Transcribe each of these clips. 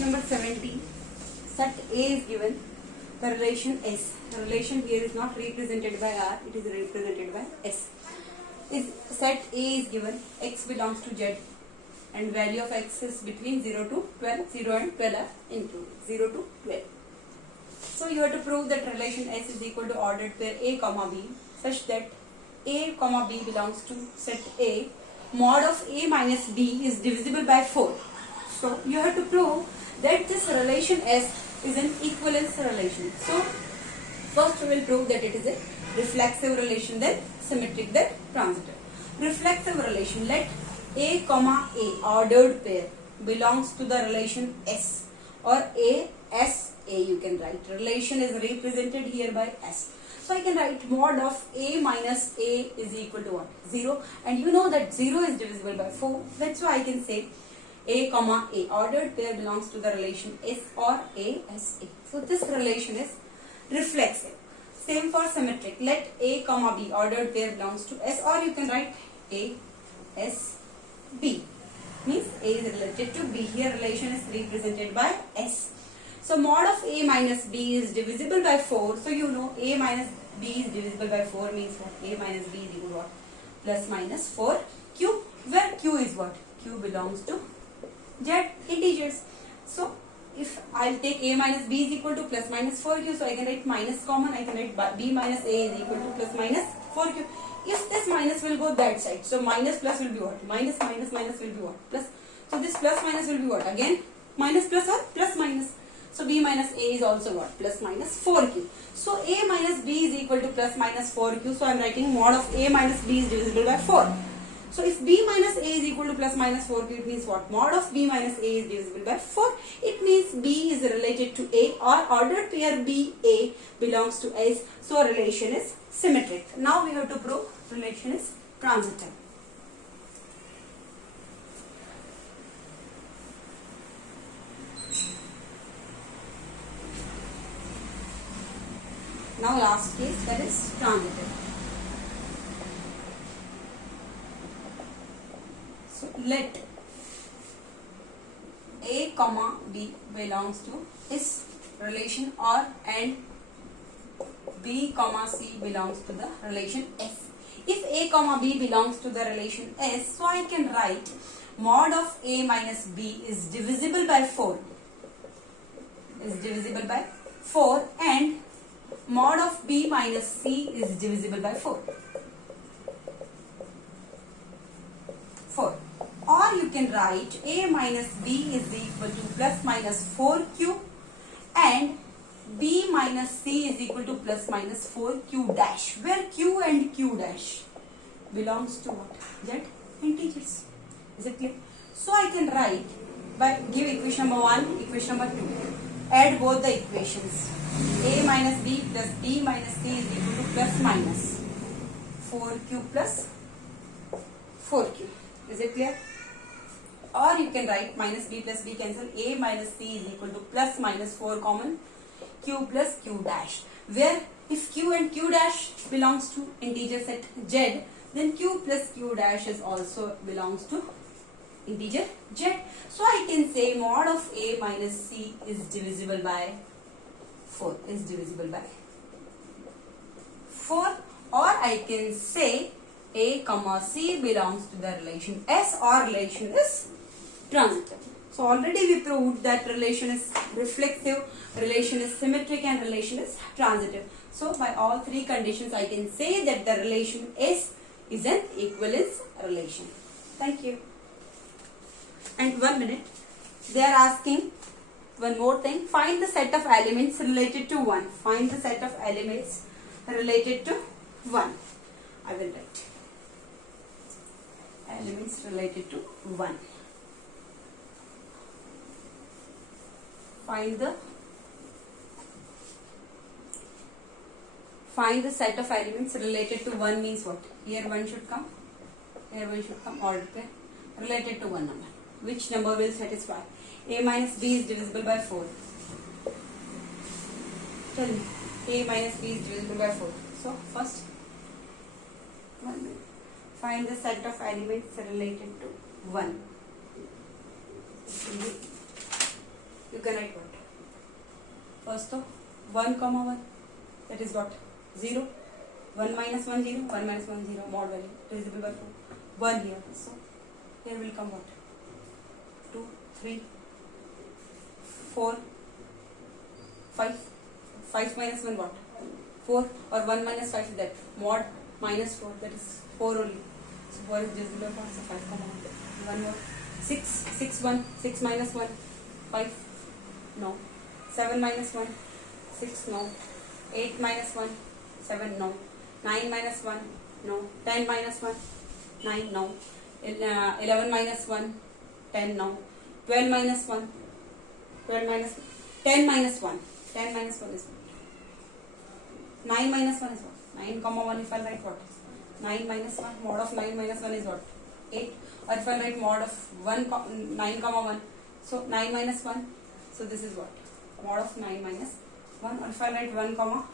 Question number 17. Set A is given. The relation S. The relation here is not represented by R. It is represented by S. Set A is given. X belongs to Z. And value of X is between 0 to 12. 0 and 12 are included. 0 to 12. So you have to prove that relation S is equal to ordered pair A comma B such that A comma B belongs to set A. Mod of A minus B is divisible by 4. So you have to prove that this relation S is an equivalence relation. So first we will prove that it is a reflexive relation, then symmetric, then transitive. Reflexive relation, let A comma A ordered pair belongs to the relation S, or A S A you can write. Relation is represented here by S. So I can write mod of A minus A is equal to what? 0. And you know that 0 is divisible by 4. That's why I can say A comma A ordered pair belongs to the relation S or A S A. So this relation is reflexive. Same for symmetric. Let A comma B ordered pair belongs to S, or you can write A S B. Means A is related to B. Here relation is represented by S. So mod of A minus B is divisible by 4. So you know A minus B is divisible by 4 means what? A minus B is equal to what? Plus minus 4Q, where Q is what? Q belongs to Z integers. So if I'll take A minus B is equal to plus minus 4Q, so I can write minus common. I can write B minus A is equal to plus minus 4Q. If this minus will go that side, so minus plus will be what? Minus minus minus will be what? Plus. So this plus minus will be what? Again minus plus or plus minus. So B minus A is also what? Plus minus 4Q. So A minus B is equal to plus minus 4Q. So I am writing mod of A minus B is divisible by 4. So if B minus A is equal to plus minus 4Q, it means what? Mod of B minus A is divisible by 4. It means B is related to A, or ordered pair B A belongs to S. So relation is symmetric. Now we have to prove relation is transitive. Now last case, that is transitive. So let A comma B belongs to S relation or and B comma C belongs to the relation S. If A comma B belongs to the relation S, so I can write mod of A minus B is divisible by 4. Is divisible by 4, and mod of B minus C is divisible by 4. 4. Or you can write A minus B is equal to plus minus 4Q, and B minus C is equal to plus minus 4Q dash, where Q and Q dash belongs to what? Z integers. Is it clear? So I can write by give equation number 1, equation number 2. Add both the equations. A minus B plus B minus C is equal to plus minus 4Q plus 4Q. Is it clear? Or you can write minus B plus B cancel. A minus C is equal to plus minus 4 common Q plus Q dash. Where if Q and Q dash belongs to integer set Z, then Q plus Q dash is also belongs to integer Z. So I can say mod of A minus C is divisible by 4. Is divisible by 4. Or I can say A comma C belongs to the relation S, or relation is transitive. So already we proved that relation is reflexive, relation is symmetric, and relation is transitive. So by all three conditions I can say that the relation S is an equivalence relation. Thank you. And 1 minute, they are asking one more thing. Find the set of elements related to 1. Find the set of elements related to 1. I will write elements related to 1. Find the set of elements related to 1 means what? Here 1 should come. Here 1 should come. Ordered pair related to 1 number. Which number will satisfy? A minus B is divisible by 4. Tell me. A minus B is divisible by 4. So first, 1 minute. Find the set of elements related to 1. You first तो 1 comma 1, that is what 0, 1 minus 1 0, 1 minus 1 0, mod value divisible by 4, 1 here, so here will come what 2 3 4 5, 5 minus 1 what 4, or 1 minus 5 is that mod minus 4, that is 4 only, so 4 is divisible by 4, so 5 comma 1 more, 6 1, 6 minus 1 5, no, 7 minus 1 6, no, 8 minus 1 7, no, 9 minus 1 no, 10 minus 1 9, no, 11 minus 1 10, no, 12 minus 1 12 minus 10 minus 1 10 minus 1 is what? 9 minus 1 is what? 9 comma 1, if I write what is 9 minus 1, mod of 9 minus 1 is what? 8, or if I write mod of 9 comma 1, so 9 minus 1, so this is what? Mod of 9 minus 1, or if I write 1 comma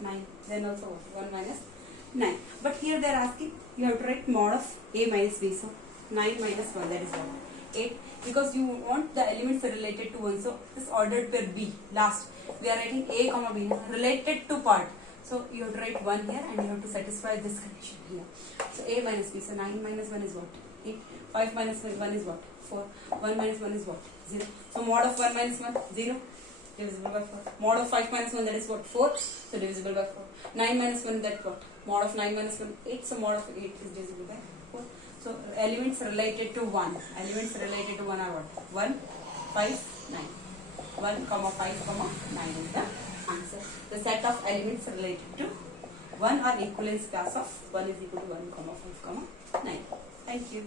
9, then also what? 1 minus 9. But here they are asking you have to write mod of a minus b, so 9 minus 1, that is what? 8, because you want the elements related to 1, so this ordered per b, last we are writing a comma b related to part, so you have to write 1 here and you have to satisfy this condition here. So a minus b, so 9 minus 1 is what? 8, 5 minus 1 is what? 4, 1 minus 1 is what? 0, so mod of 1 minus 1 0, divisible by 4, mod of 5 minus 1, that is what? 4, so divisible by 4, 9 minus 1, that what? Mod of 9 minus 1 8, so mod of 8 is divisible by 4. So elements related to 1, elements related to 1 are what? 1 5 9, 1 comma 5 comma 9 is the answer. The set of elements related to 1 are equivalence class of 1 is equal to 1 comma 5 comma 9. Thank you.